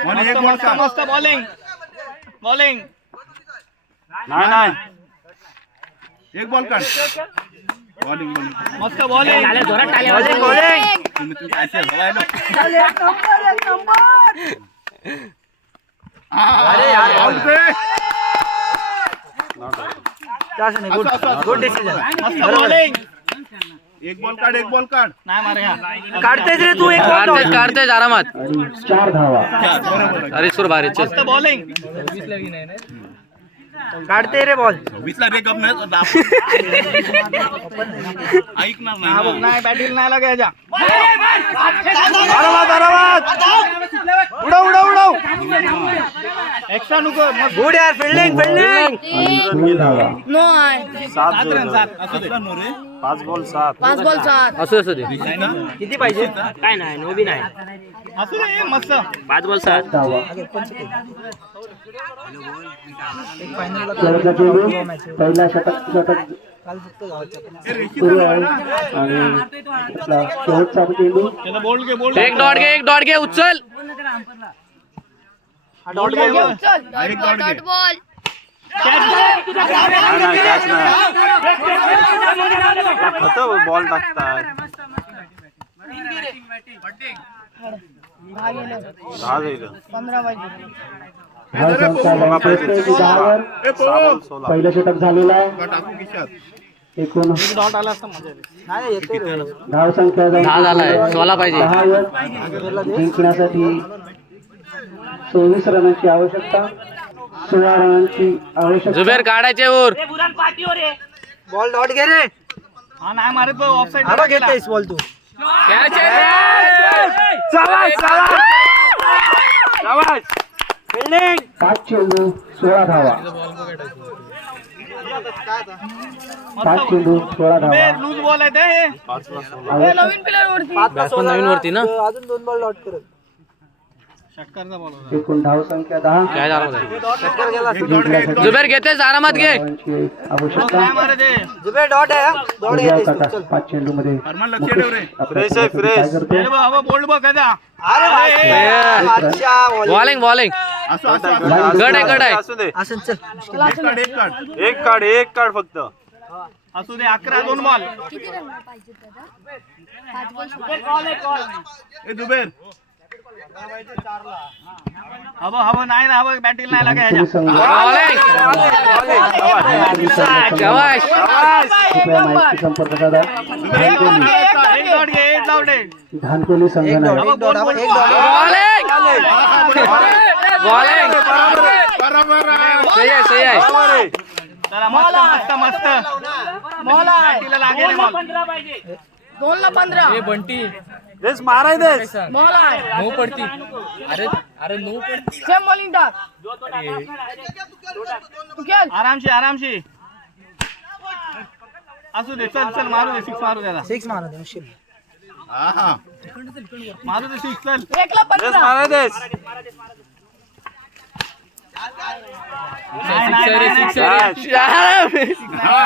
एक बॉल का मस्त बॉलिंग बॉलिंग नाही एक बॉल काढ बॉलिंग मस्त बॉलिंग तुम्ही ऐसे हवायला अरे यार आउट पे गुड डिसिजन मस्त बॉलिंग एक बॉल काढ नाही मारे ह्या काढतेस रे तू एक बॉल काढतेच आरामात आणि 4 धावा. बरोबर अरे सुर भारी मस्त बॉलिंग काढते रे बॉल वीसला बेकअप नाही ऐकणार नाही नाही बॅटिंग नाही लागायच्या उडव एक्स्ट्रा नको गुड यार फिल्डिंग आणि 3 धावा. सात रन सात असू दे रे 5 बॉल 7 असू असू दे किती पाहिजे काय नाही नो बी नाही असू दे मस्त 5 बॉल 7 धावा. शेवटचा चेंडू पहिला षटक सुरू आहे आणि आपला शेवटचा चेंडू त्याला बोल्ड घे बोल्ड एक डॉट घे उचल डॉट घे एक बॉल खतं बॉल टाकताय 10 जाईल पहिलं षटक झालेलं आहे. टाकू खिशात एकूण डॉट आला असता मजा आली. धाव संख्या 10 झालाय 16 पाहिजे 10 जिंकण्यासाठी 24 रनांची आवश्यकता 16 रनांची आवश्यकता. जुबेर काढायचे वर बॉल डॉट घे रे हा नाही मारत तो ऑफसाइड हा घेतेस बॉल तू फिल्डिंग 5 चेंडू 16 धावा. 5 चेंडू 16 धावा. लूज बॉल आहे ते 5 ला 16 बॅट्समन नवीन वरती ना अजून 2 बॉल डॉट करत षटकारचा बॉल होता एकूण धाव संख्या 10 काय झालं षटकार गेला जिंकण्यासाठी जुबेर घेतेस आरामात घे धावांची आवश्यकता. नाही मारत ते जुबे डॉट आहे हा. डॉट उजव्या घेतेस तू काटा चल 5 चेंडू मध्ये अरमान लक्ष ठेव रे फ्रेश आहे, फ्रेश. काय करते बाबा बोल्ड बघ कदा अरे वा. अच्छा बॉलिंग असं गड आहे असू दे असं चल एक काढ फक्त असू दे 11 2 बॉल ए दुबेर हवं नाही ना हवं बॅटिंग नाही लागायच्या दोन्ही संघ शाबाश कृपया माहिती संपर्क साधा. एक डॉट घे एक डॉट आहे धानकोली संघाने एक डॉट बॉलिंग बरोबर आहे. सही आहे चला मस्त मस्त बॅटिंगला लागेल बॉल 2 बंटी देस माराय देस नो पडती अरे नो पडती सेम बॉलिंग टाक आरामशी असू दे चल मारू दे 6 मारू द्याला 6 मारा दे शिट हा मारू दे 6 चल देस माराय देस सिक्सर हा